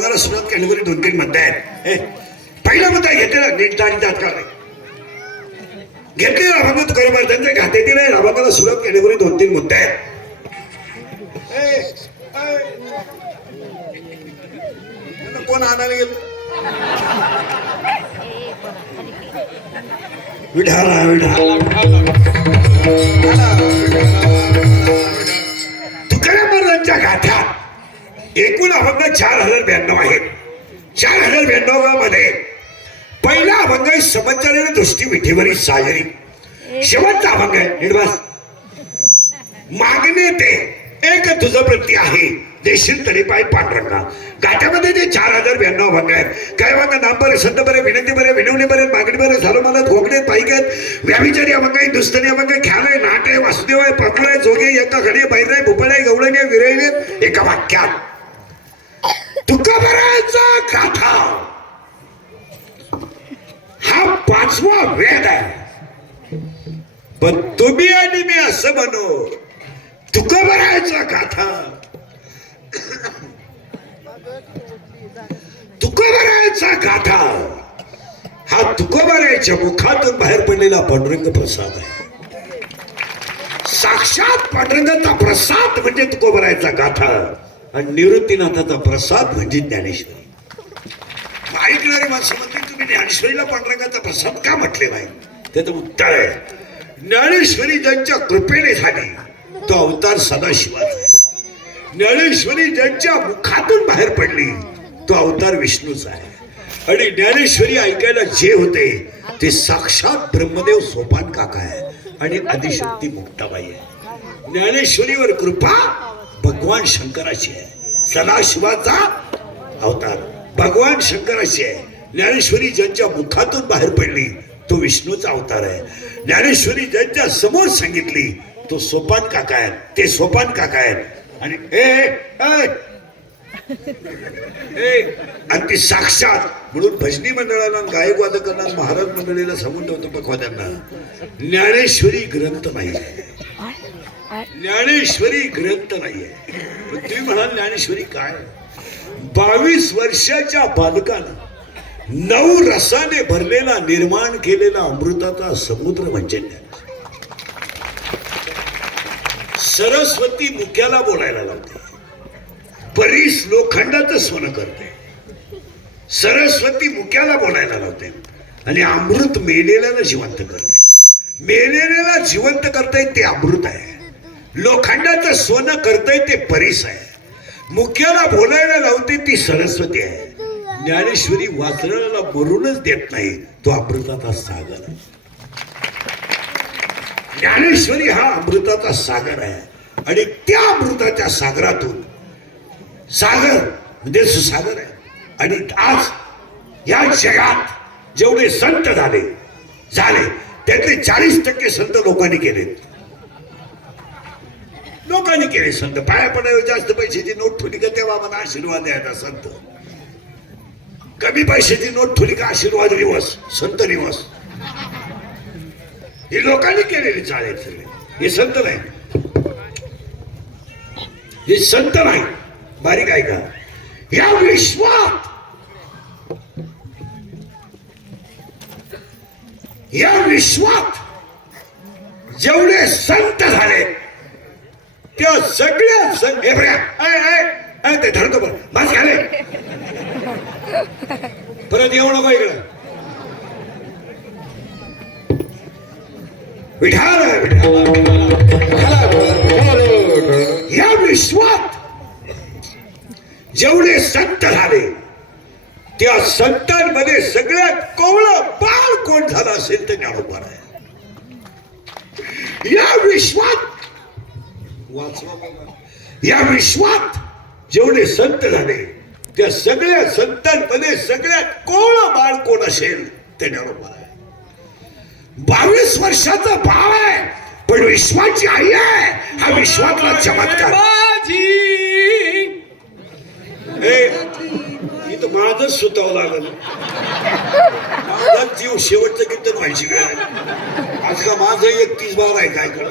अभंगाला सुरुवात केल्यावर 2-3 मुद्दे आहेत. पहिला मुद्दा घेतलेला नीट दाढी दात काढणे. घेतलेला अभंग तुकाराम महाराजांच्या घातेतील आहे. अभंगाला सुरुवात केल्यावर 2-3 मुद्दे आहेत. कोण आणायला गेलं? विठाला तुकाराम महाराजांच्या गाथा एकूण अभंग 4092 आहेत. 4092 मध्ये पहिला अभंग आहे समंजरी दृष्टी विठेवरी साजरी. शेवटचा अभंग आहे निर्वास मागणे ते एक तुझं प्रती आहे देशील तरी पाय पांढरंगा. गाठ्यामध्ये ते 4092 अभंग आहेत. काय अभंग नाम बरे संत बरे विनंती बरे विनवणी बरे मागणी बरे झालं मला घोगणे पाहिजे व्याभिचारी अभंग आहे हिंदुस्थानी अभंग ख्याल आहे नाट आहे वासुदेव आहे पाकुळ आहे जोगे एका घडी बाहेर आहे भोपळ आहे गवळणी विरळी एका वाक्यात तुकोबरायचा गाथा हा 5वा वेद आहे. पण तुम्ही आणि मी असं म्हणू तुकोबरायचा गाथा तुकोबरायचा गाथा हा तुकोबरायच्या मुखातून बाहेर पडलेला पांडुरंग प्रसाद आहे. साक्षात पांडुरंगाचा प्रसाद म्हणजे तुकोबरायचा गाथा आणि निवृत्तीनाथाचा प्रसाद म्हणजे ज्ञानेश्वरी. ऐकणारी माणसं म्हणते तुम्ही ज्ञानेश्वरीला पांडुरंगाचा प्रसाद का म्हटलेला आहे? त्याचं उत्तर आहे ज्ञानेश्वरी ज्यांच्या कृपेने झाली तो अवतार सदाशिवाचा आहे. ज्ञानेश्वरी ज्यांच्या मुखातून बाहेर पडली तो अवतार विष्णूचा आहे. आणि ज्ञानेश्वरी ऐकायला जे होते ते साक्षात ब्रह्मदेव सोपान काका आहे आणि आदिशक्ती मुक्ताबाई आहे. ज्ञानेश्वरीवर कृपा भगवान शंकराची आहे. सदाशिवाचा अवतार भगवान शंकराची आहे. ज्ञानेश्वरी ज्यांच्या मुखातून बाहेर पडली तो विष्णूचा अवतार आहे. ज्ञानेश्वरी ज्यांच्या समोर सांगितली तो सोपान काका आहे. ते सोपान काका आहेत आणि आणि ती साक्षात म्हणून भजनी मंडळाला गायक वादकांना महाराज मंडळीला सांगून ठेवतो पखवाद्यांना ज्ञानेश्वरी ग्रंथ नाही आहे. ज्ञानेश्वरी ग्रंथ नाहीये. पण तुम्ही म्हणाल ज्ञानेश्वरी काय? 22 वर्षाच्या बालकानं 9 रसाने भरलेला निर्माण केलेला अमृताचा समुद्र म्हणजे ज्ञान. सरस्वती मुक्याला बोलायला लावते. परीस लोखंडाचं सोनं करते. सरस्वती मुक्याला बोलायला लावते आणि अमृत मेलेल्याला जिवंत करते. मेलेल्याला जिवंत करते ते अमृत आहे. लोखंडाचं सोनं करतय ते परीस आहे. मुक्याला बोलायला लावते ती सरस्वती आहे. ज्ञानेश्वरी वाचनाला मरूनच देत नाही तो अमृताचा सागर आहे. ज्ञानेश्वरी हा अमृताचा सागर आहे आणि त्या अमृताच्या सागरातून सागर म्हणजे सुसागर आहे. आणि आज या जगात जेवढे संत झाले त्यातले 40% संत लोकांनी केले संत. पाया पडावे जास्त पैशाची नोट ठेवली का तेव्हा मला आशीर्वाद द्यायचा संत. कमी पैशाची नोट ठेवली का आशीर्वाद दिवस संत दिवस. हे लोकांनी केलेली चालेल सगळे. हे संत नाही. हे संत नाही. बारीक आहे का? या विश्वात जेवढे संत झाले त्या सगळ्या संत ते धरतो पण बस झाले. परत येऊ नको इकडं. या विश्वात जेवढे संत झाले त्या संतांमध्ये सगळ्यात कोवळं बाळ कोण झाला असेल तर ज्ञानोबा आहे. या विश्वात जेवढे संत झाले त्या सगळ्या संतांमध्ये सगळ्यात कोवळं बाळ कोण असेल ते ज्ञानोबा आहे. 22 वर्षाचा बाळ आहे पण विश्वाची आई आहे. हा विश्वातला चमत्कार. माझच सुतावं लागल. माझा जीव शेवटचं कीर्तन व्हायची वेळ आहे. आज का माझं 31 बार आहे काय करा.